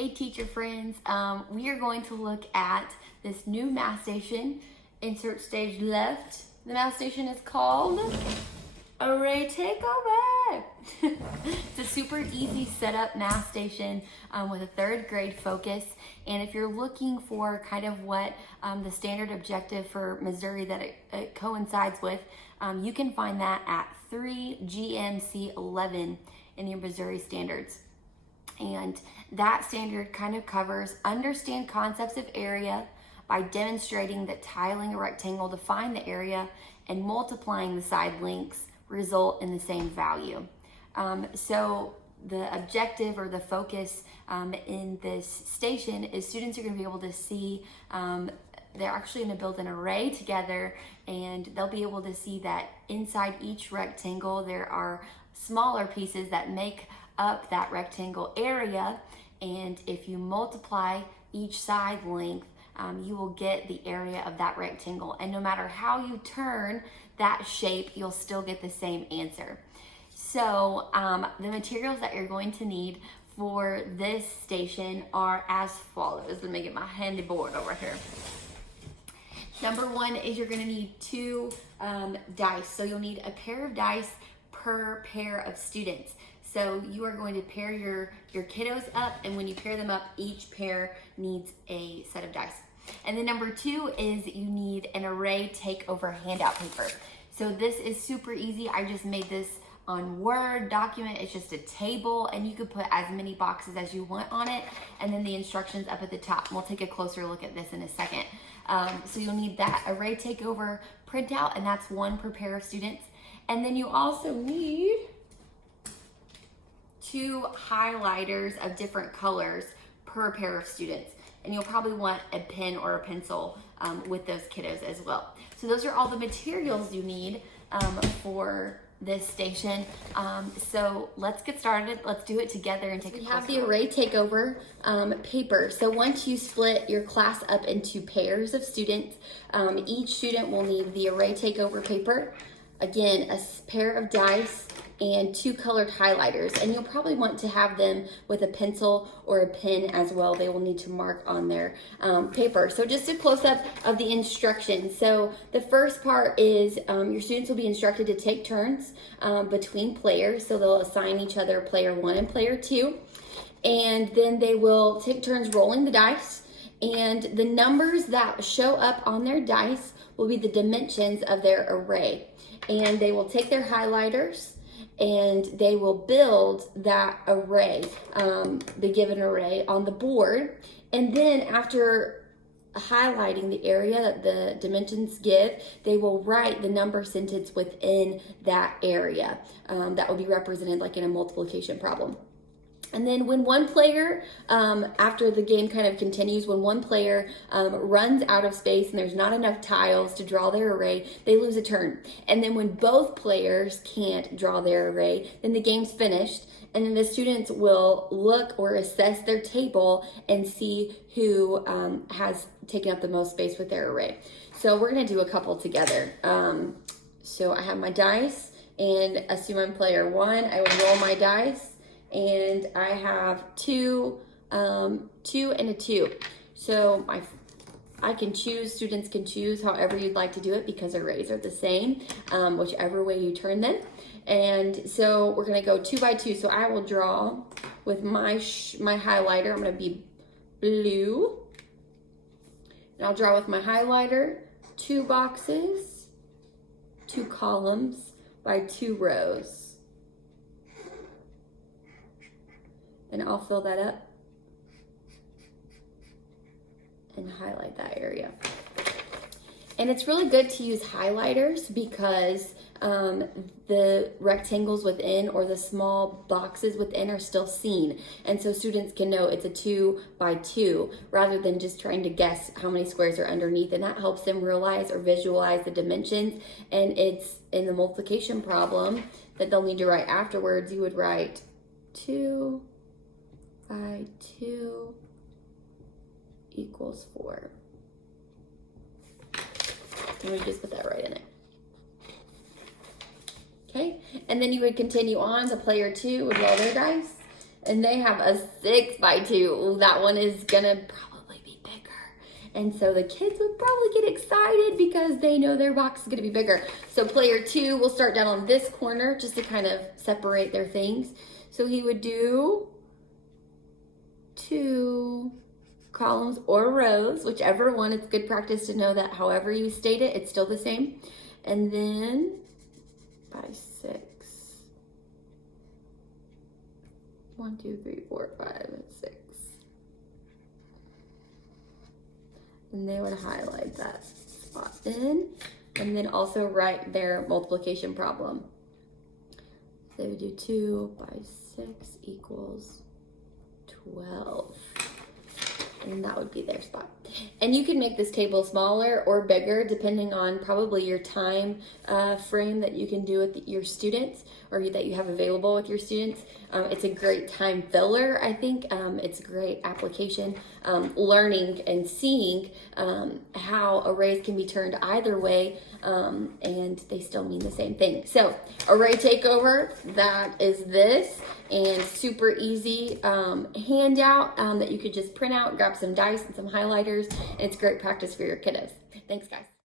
Hey teacher friends, we are going to look at this new math station. Insert stage left. The math station is called Array Takeover. It's a super easy setup math station with a third grade focus. And if you're looking for kind of what the standard objective for Missouri that it coincides with, you can find that at 3 GMC 11 in your Missouri standards. And that standard kind of covers understand concepts of area by demonstrating that tiling a rectangle to find the area and multiplying the side lengths result in the same value. So the objective or the focus in this station is students are going to be able to see they're actually going to build an array together, and they'll be able to see that inside each rectangle there are smaller pieces that make up that rectangle area, and if you multiply each side length, you will get the area of that rectangle. And no matter how you turn that shape, you'll still get the same answer. So the materials that you're going to need for this station are as follows. Let me get my handy board over here. Number one is you're going to need 2 dice. So you'll need a pair of dice per pair of students. So you are going to pair your kiddos up, and when you pair them up, each pair needs a set of dice. And then number 2 is you need an Array Takeover handout paper. So this is super easy. I just made this on Word document. It's just a table, and you could put as many boxes as you want on it, and then the instructions up at the top. We'll take a closer look at this in a second. So you'll need that Array Takeover printout, and that's 1 per pair of students. And then you also need 2 highlighters of different colors per pair of students. And you'll probably want a pen or a pencil with those kiddos as well. So those are all the materials you need for this station. So let's get started. Let's do it together and take a closer look. We have the Array Takeover paper. So once you split your class up into pairs of students, each student will need the Array Takeover paper, again, a pair of dice, and 2 colored highlighters. And you'll probably want to have them with a pencil or a pen as well. They will need to mark on their paper. So just a close-up of the instructions. So the first part is your students will be instructed to take turns between players. So they'll assign each other player 1 and player 2. And then they will take turns rolling the dice. And the numbers that show up on their dice will be the dimensions of their array. And they will take their highlighters and they will build that array, the given array, on the board. And then after highlighting the area that the dimensions give, they will write the number sentence within that area. That will be represented like in a multiplication problem. And then when one player, after the game kind of continues, when one player runs out of space and there's not enough tiles to draw their array, they lose a turn. And then when both players can't draw their array, then the game's finished. And then the students will look or assess their table and see who has taken up the most space with their array. So we're gonna do a couple together. So I have my dice, and assume I'm player 1. I will roll my dice. And I have 2 and a 2. So I can choose, students can choose however you'd like to do it because arrays are the same, whichever way you turn them. And so we're gonna go 2 by 2. So I will draw with my highlighter. I'm gonna be blue. And I'll draw with my highlighter 2 boxes, 2 columns by 2 rows. And I'll fill that up and highlight that area. And it's really good to use highlighters because the rectangles within or the small boxes within are still seen. And so students can know it's a 2 by 2 rather than just trying to guess how many squares are underneath. And that helps them realize or visualize the dimensions. And it's in the multiplication problem that they'll need to write afterwards. You would write 2 by 2 equals 4. And we just put that right in it. Okay, and then you would continue on. The player 2 would roll their dice, And they have a 6x2. Ooh, that one is gonna probably be bigger. And so the kids would probably get excited because they know their box is gonna be bigger. So player 2 will start down on this corner just to kind of separate their things. So he would do 2 columns or rows, whichever one. It's good practice to know that however you state it, it's still the same. And then by 6. 1, 2, 3, 4, 5, and 6. And they would highlight that spot in, and then also write their multiplication problem. They would do 2 by 6 equals 12. And that would be their spot. And you can make this table smaller or bigger depending on probably your time frame that you can do with your students, or that you have available with your students. It's a great time filler, I think. It's a great application, learning and seeing how arrays can be turned either way, and they still mean the same thing. So Array Takeover, that is this, and super easy handout that you could just print out, grab some dice and some highlighters, and it's great practice for your kiddos. Thanks, guys.